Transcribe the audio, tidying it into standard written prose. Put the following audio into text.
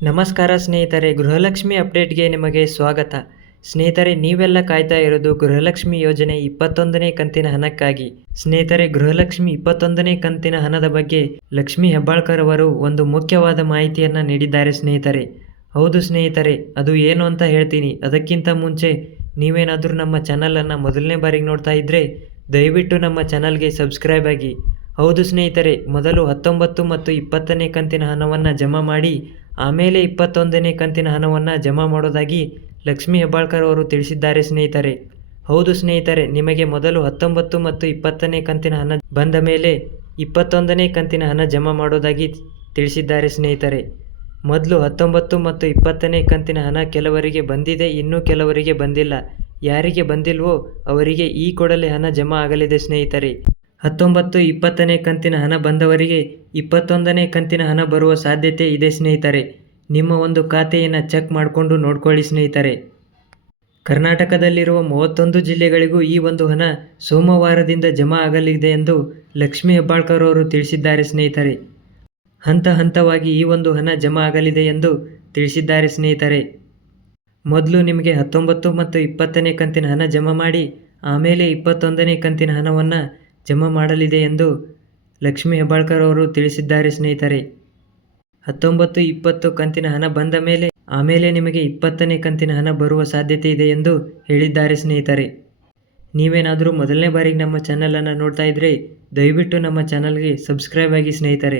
ನಮಸ್ಕಾರ ಸ್ನೇಹಿತರೆ, ಗೃಹಲಕ್ಷ್ಮಿ ಅಪ್ಡೇಟ್ಗೆ ನಿಮಗೆ ಸ್ವಾಗತ. ಸ್ನೇಹಿತರೆ, ನೀವೆಲ್ಲ ಕಾಯ್ತಾ ಇರೋದು ಗೃಹಲಕ್ಷ್ಮಿ ಯೋಜನೆ 21ನೇ ಕಂತಿನ ಹಣಕ್ಕಾಗಿ. ಸ್ನೇಹಿತರೆ, ಗೃಹಲಕ್ಷ್ಮಿ 21ನೇ ಕಂತಿನ ಹಣದ ಬಗ್ಗೆ ಲಕ್ಷ್ಮಿ ಹೆಬ್ಬಾಳ್ಕರ್ ಅವರು ಒಂದು ಮುಖ್ಯವಾದ ಮಾಹಿತಿಯನ್ನು ನೀಡಿದ್ದಾರೆ ಸ್ನೇಹಿತರೆ. ಹೌದು ಸ್ನೇಹಿತರೆ, ಅದು ಏನು ಅಂತ ಹೇಳ್ತೀನಿ. ಅದಕ್ಕಿಂತ ಮುಂಚೆ ನೀವೇನಾದರೂ ನಮ್ಮ ಚಾನಲನ್ನು ಮೊದಲನೇ ಬಾರಿಗೆ ನೋಡ್ತಾ ಇದ್ದರೆ ದಯವಿಟ್ಟು ನಮ್ಮ ಚಾನಲ್ಗೆ ಸಬ್ಸ್ಕ್ರೈಬ್ ಆಗಿ. ಹೌದು ಸ್ನೇಹಿತರೆ, ಮೊದಲು 19 ಮತ್ತು 20ನೇ ಕಂತಿನ ಹಣವನ್ನು ಜಮಾ ಮಾಡಿ ಆಮೇಲೆ 21ನೇ ಕಂತಿನ ಹಣವನ್ನು ಜಮಾ ಮಾಡೋದಾಗಿ ಲಕ್ಷ್ಮಿ ಹೆಬ್ಬಾಳ್ಕರ್ ಅವರು ತಿಳಿಸಿದ್ದಾರೆ ಸ್ನೇಹಿತರೆ. ಹೌದು ಸ್ನೇಹಿತರೆ, ನಿಮಗೆ ಮೊದಲು 19 ಮತ್ತು 20ನೇ ಕಂತಿನ ಹಣ ಬಂದ ಮೇಲೆ 21ನೇ ಕಂತಿನ ಹಣ ಜಮಾ ಮಾಡೋದಾಗಿ ತಿಳಿಸಿದ್ದಾರೆ ಸ್ನೇಹಿತರೆ. ಮೊದಲು 19 ಮತ್ತು 20ನೇ ಕಂತಿನ ಹಣ ಕೆಲವರಿಗೆ ಬಂದಿದೆ, ಇನ್ನೂ ಕೆಲವರಿಗೆ ಬಂದಿಲ್ಲ. ಯಾರಿಗೆ ಬಂದಿಲ್ವೋ ಅವರಿಗೆ ಈ ಕೂಡಲೇ ಹಣ ಜಮಾ ಆಗಲಿದೆ ಸ್ನೇಹಿತರೆ. 19, 20ನೇ ಕಂತಿನ ಹಣ ಬಂದವರಿಗೆ 21ನೇ ಕಂತಿನ ಹಣ ಬರುವ ಸಾಧ್ಯತೆ ಇದೆ ಸ್ನೇಹಿತರೆ. ನಿಮ್ಮ ಒಂದು ಖಾತೆಯನ್ನು ಚೆಕ್ ಮಾಡಿಕೊಂಡು ನೋಡ್ಕೊಳ್ಳಿ ಸ್ನೇಹಿತರೆ. ಕರ್ನಾಟಕದಲ್ಲಿರುವ 31 ಜಿಲ್ಲೆಗಳಿಗೂ ಈ ಒಂದು ಹಣ ಸೋಮವಾರದಿಂದ ಜಮಾ ಆಗಲಿದೆ ಎಂದು ಲಕ್ಷ್ಮಿ ಹೆಬ್ಬಾಳ್ಕರ್ ಅವರು ತಿಳಿಸಿದ್ದಾರೆ ಸ್ನೇಹಿತರೆ. ಹಂತ ಹಂತವಾಗಿ ಈ ಒಂದು ಹಣ ಜಮಾ ಆಗಲಿದೆ ಎಂದು ತಿಳಿಸಿದ್ದಾರೆ ಸ್ನೇಹಿತರೆ. ಮೊದಲು ನಿಮಗೆ 19 ಮತ್ತು 20ನೇ ಕಂತಿನ ಹಣ ಜಮಾ ಮಾಡಿ ಆಮೇಲೆ 21ನೇ ಕಂತಿನ ಹಣವನ್ನು ಜಮಾ ಮಾಡಲಿದೆ ಎಂದು ಲಕ್ಷ್ಮಿ ಹೆಬ್ಬಾಳ್ಕರ್ ಅವರು ತಿಳಿಸಿದ್ದಾರೆ ಸ್ನೇಹಿತರೆ. 19, 20 ಕಂತಿನ ಹಣ ಬಂದ ಮೇಲೆ ಆಮೇಲೆ ನಿಮಗೆ 20ನೇ ಕಂತಿನ ಹಣ ಬರುವ ಸಾಧ್ಯತೆ ಇದೆ ಎಂದು ಹೇಳಿದ್ದಾರೆ ಸ್ನೇಹಿತರೆ. ನೀವೇನಾದರೂ ಮೊದಲನೇ ಬಾರಿಗೆ ನಮ್ಮ ಚಾನಲನ್ನು ನೋಡ್ತಾ ಇದ್ದರೆ ದಯವಿಟ್ಟು ನಮ್ಮ ಚಾನಲ್ಗೆ ಸಬ್ಸ್ಕ್ರೈಬ್ ಆಗಿ ಸ್ನೇಹಿತರೆ.